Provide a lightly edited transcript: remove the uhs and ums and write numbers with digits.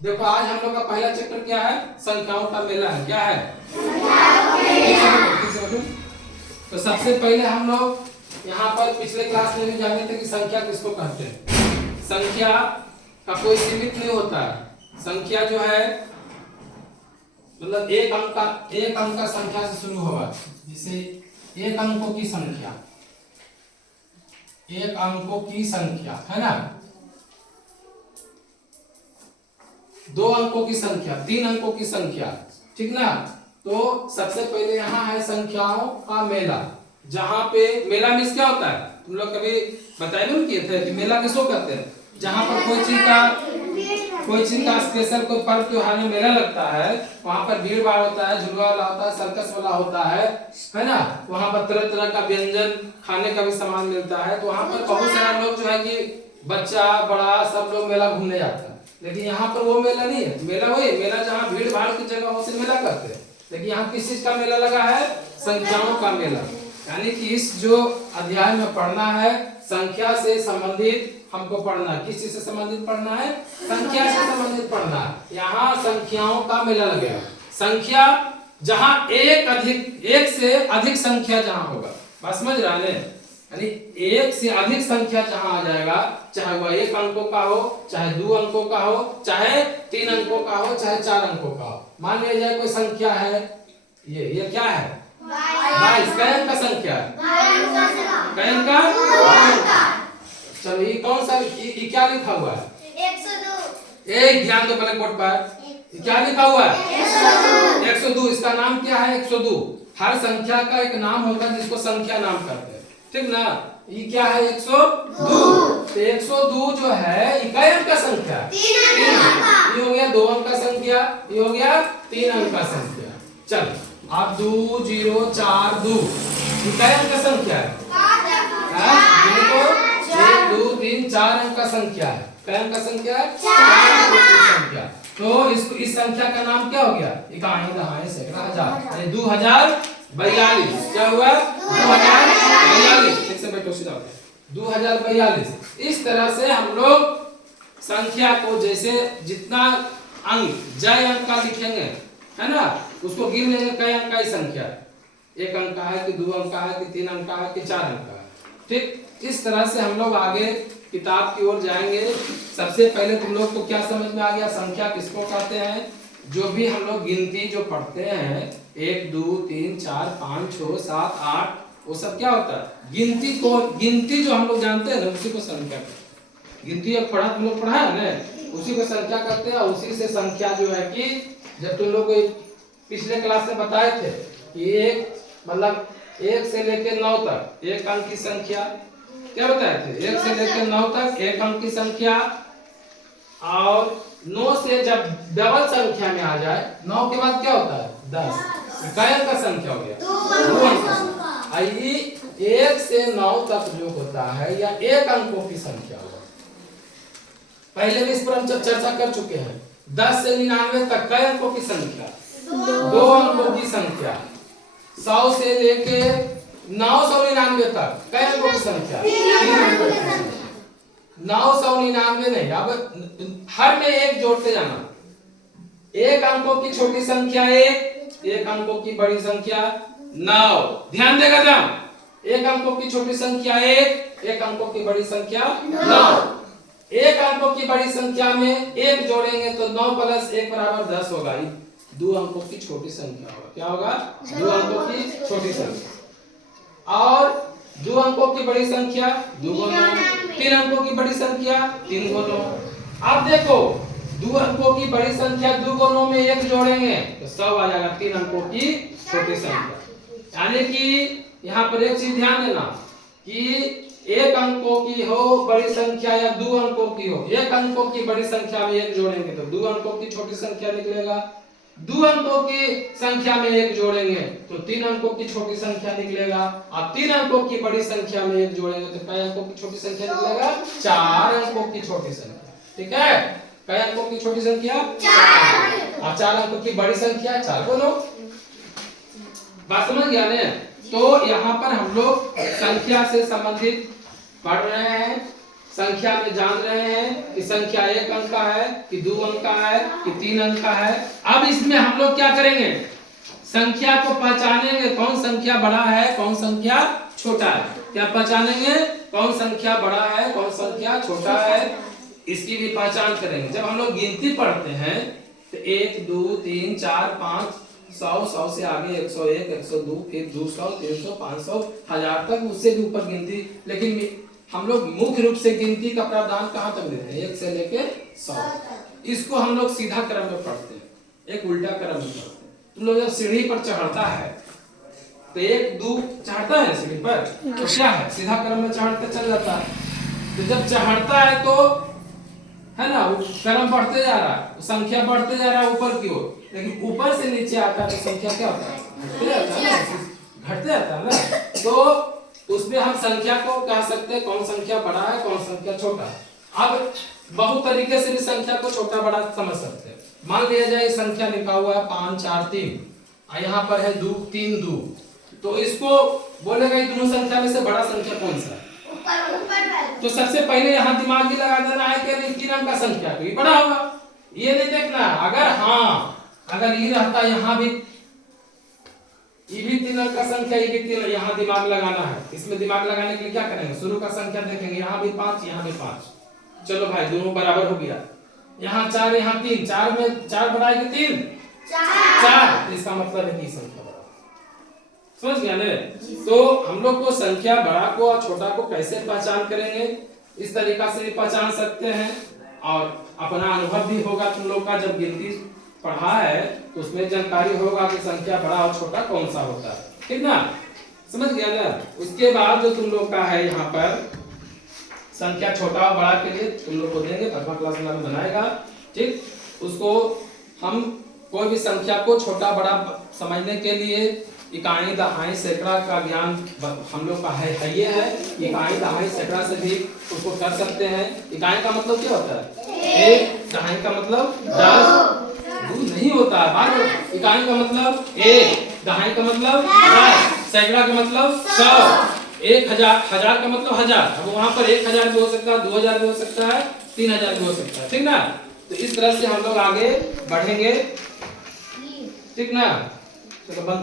देखो आज हम लोग का पहला चैप्टर क्या है, संख्याओं का मेला है। क्या है? तो सबसे पहले हम लोग यहाँ पर पिछले क्लास में भी जाने थे कि संख्या किसको कहते हैं। संख्या का कोई सीमित नहीं होता है। संख्या जो है मतलब एक अंक का संख्या से शुरू होगा। जैसे एक अंकों की संख्या, एक अंकों की संख्या है ना, दो अंकों की संख्या, तीन अंकों की संख्या, ठीक ना। तो सबसे पहले यहाँ है संख्याओं का मेला। जहाँ पे मेला मीन्स क्या होता है, तुम लोग कभी बताए नहीं किए थे कि मेला किसको कहते हैं? जहाँ पर कोई चीज का स्पेशल कोई पर्व त्योहार में मेला लगता है, वहाँ पर भीड़ भाड़ होता है, झुलवा वाला होता है, सर्कस वाला होता है ना। वहाँ पर तरह तरह का व्यंजन, खाने का भी सामान मिलता है। तो वहाँ पर बहुत सारे लोग जो है कि बच्चा बड़ा सब लोग मेला घूमने जाता है। लेकिन यहाँ पर वो मेला नहीं है। मेला वही मेला जहाँ भीड़ भाड़ की जगह हो, उसे मेला करते हैं। लेकिन यहाँ किस चीज का मेला लगा है? संख्याओं का मेला। यानी कि इस जो अध्याय में पढ़ना है, संख्या से संबंधित हमको पढ़ना है। किस चीज से संबंधित पढ़ना है? संख्या से संबंधित पढ़ना है। यहाँ संख्याओं का मेला लगेगा। संख्या जहाँ एक से अधिक संख्या जहाँ होगा, बस समझ रहा है। यानी एक से अधिक संख्या जहां आ जाएगा, चाहे वह एक अंकों का हो, चाहे दो अंकों का हो, चाहे तीन अंकों का हो, चाहे चार अंकों का हो। मान लिया जाए कोई संख्या है, ये क्या है? 22। कै अंक का संख्या है? कै अंक का? चलो ये कौन सा, ये क्या लिखा हुआ है? 102। एक ध्यान दो ब्लैक बोर्ड पर, क्या लिखा हुआ है? 102। इसका नाम क्या है? 102। हर संख्या का एक नाम होगा जिसको संख्या नाम करते हैं, ठीक ना। ये क्या है? 102। तो 102 जो है इकाई अंक का संख्या, ये हो गया 2 अंक का संख्या, ये हो गया 3 अंक का संख्या। चल अब 2 0 4 2 इकाई अंक का संख्या है। देखो 1 2 3 4 अंक का संख्या है। इकाई अंक का संख्या है 4 अंक की संख्या। तो इस संख्या का नाम क्या हो गया? इकाई, दहाई, सैकड़ा, हजार। 2042। क्या हुआ? 2042। एक से बैठो सीधा। 2042। इस तरह से हम लोग संख्या को, जैसे जितना अंक जय अंक का लिखेंगे है ना, उसको गिन लेंगे कई अंक का संख्या, एक अंक का है कि 2 अंक का है कि 3 अंक का है कि 4 अंक का है, ठीक। इस तरह से हम लोग आगे किताब की ओर जाएंगे। सबसे पहले तुम लोग को क्या समझ में आ गया? संख्या किसको कहते हैं? जो भी हम लोग गिनती जो पढ़ते हैं, 1 2 3 4 5 6 7 8, वो सब क्या होता है? गिनती जो हम लोग जानते हैं ना, उसी को संख्या कहते हैं। गिनती अब पढ़ा तुम लोग पढ़ा है ना, उसी को संख्या कहते हैं। उसी से संख्या जो है कि जब तुम लोग को पिछले क्लास में बताए थे कि एक मतलब 1 से लेकर 9 तक एक अंक की संख्या, क्या बताए थे? 1 से लेकर 9 तक एक अंक की संख्या, और 9 से जब डबल संख्या में आ जाए, 9 के बाद क्या होता है? 10। इकाई अंक का संख्या हो गया 2 अंक। आइए 1 से 9 तक जो होता है या एक अंकों की संख्या होगा। पहले भी इस पर हम चर्चा कर चुके हैं। 10 से 99 तक कई अंकों की संख्या? 2 अंकों की संख्या। 100 से लेके 999 तक कई अंकों की संख्या? 3 अंकों की संख्या। 999 नहीं, अब हर में एक जोड़ते जाना। एक अंकों की छोटी संख्या 1, एक अंकों की बड़ी संख्या 9। ध्यान देगा जब एक अंकों की छोटी संख्या 1, एक अंकों की बड़ी संख्या 9। एक अंकों की बड़ी संख्या में एक जोड़ेंगे तो 9 + 1 = 10 होगा। 2 अंकों की छोटी संख्या होगा। क्या होगा? 2 अंकों की छोटी संख्या। और 2 अंकों की बड़ी संख्या 2 × 9। 3 अंकों की बड़ी संख्या 3 × 9। अब देखो 2 अंकों की बड़ी संख्या 2 × 9 में एक जोड़ेंगे तो 100 आ जाएगा। 3 अंकों की छोटी संख्या। यानी कि यहाँ पर एक चीज ध्यान देना कि एक अंकों की हो बड़ी संख्या या 2 अंकों की हो, एक अंकों की बड़ी संख्या में एक जोड़ेंगे तो 2 अंकों की छोटी संख्या निकलेगा। 2 अंकों की संख्या में एक जोड़ेंगे तो 3 अंकों की छोटी संख्या निकलेगा। और 3 अंकों की बड़ी संख्या में एक जोड़ेंगे तो कई अंकों की छोटी संख्या निकलेगा? 4 अंकों की छोटी संख्या, ठीक है। कई अंकों की छोटी संख्या? 4। और 4 अंकों की बड़ी संख्या 4 बोलो। बात समझ गया ने? तो यहाँ पर हम लोग संख्या से संबंधित पढ़ रहे हैं। संख्या में जान रहे हैं कि संख्या 1 अंक का है कि 2 अंक का है कि 3 अंक का है। अब इसमें हम लोग क्या करेंगे, संख्या को पहचानेंगे, कौन संख्या बड़ा है कौन संख्या छोटा है। क्या पहचानेंगे, कौन संख्या बड़ा है कौन संख्या छोटा है, इसकी भी पहचान करेंगे। जब हम लोग गिनती पढ़ते हैं तो 1 2 3 4 5 100 से आगे 101 102 फिर 200 300 500 1000 तक, उससे भी ऊपर गिनती। लेकिन हम लोग मुख्य रूप से गिनती का प्रावधान कहाँ तक देते हैं, 1 से लेके 100। इसको हम लोग सीधा क्रम में पढ़ते हैं, एक उल्टा क्रम में पढ़ते हैं। तुम लोग जब सीढ़ी पर चढ़ता है तो 1 2 चढ़ता है सीढ़ी पर, तो क्या है सीधा क्रम में चढ़ते चल जाता है। तो जब चढ़ता है तो है ना, क्रम बढ़ते जा रहा है, संख्या बढ़ते जा रहा है ऊपर की ओर। लेकिन ऊपर से नीचे आता है तो संख्या क्या होता है, घटते जाता है ना। तो उसमें हम संख्या को कह सकते हैं कौन संख्या बड़ा है कौन संख्या छोटा है। अब बहुत तरीके से भी संख्या को छोटा बड़ा समझ सकते हैं। मान लिया जाए संख्या लिखा हुआ है 5 4 3, यहाँ पर है 2 3 2, तो इसको बोलेगा ये दोनों संख्या में से बड़ा संख्या कौन सा है। तो सबसे पहले यहाँ दिमाग भी लगा देना है कि 3 अंक का संख्या तो ये बड़ा होगा, ये नहीं देखना। अगर ये रहता यहाँ भी, ये भी 3 अंक का संख्या, ये भी 3, यहाँ दिमाग लगाना है। इसमें दिमाग लगाने के लिए क्या करेंगे, शुरू का संख्या देखेंगे, यहाँ भी 5 यहाँ भी 5, चलो भाई दोनों बराबर हो गया। यहाँ 4 यहाँ 3, 4 में 4 बड़ा है कि 3 4, इसका मतलब है कि संख्या बड़ा। समझ गया ना। तो हम लोग को संख्या बड़ा को और छोटा को कैसे पहचान करेंगे, इस तरीका से भी पहचान सकते हैं। और अपना अनुभव भी होगा तुम लोग का, जब गिनती पढ़ा है तो उसमें जानकारी होगा कि संख्या बड़ा और छोटा कौन सा होता है, ठीक ना। समझ गया ना। उसके बाद जो तुम लोग का है यहाँ पर संख्या छोटा और बड़ा के लिए तुम लोग को देंगे, 5वां क्लास में बनाएगा, ठीक। उसको हम कोई भी संख्या को छोटा बड़ा समझने के लिए इकाई दहाई सैकड़ा का ज्ञान हम लोग का है ये है। इकाई दहाई सैकड़ा से भी उसको कर सकते हैं। इकाई का मतलब क्या होता है, 1, दहाई का मतलब 10, 2 नहीं होता है बार। इकाई का मतलब 1, दहाई का मतलब 10, सैकड़ा का मतलब 100, 1000 हजार का मतलब 1000। अब वहां पर 1000 भी हो सकता है, 2000 भी हो सकता है, 3000 भी हो सकता है, ठीक ना। तो इस तरह से हम लोग आगे बढ़ेंगे, ठीक ना। चलो बंद।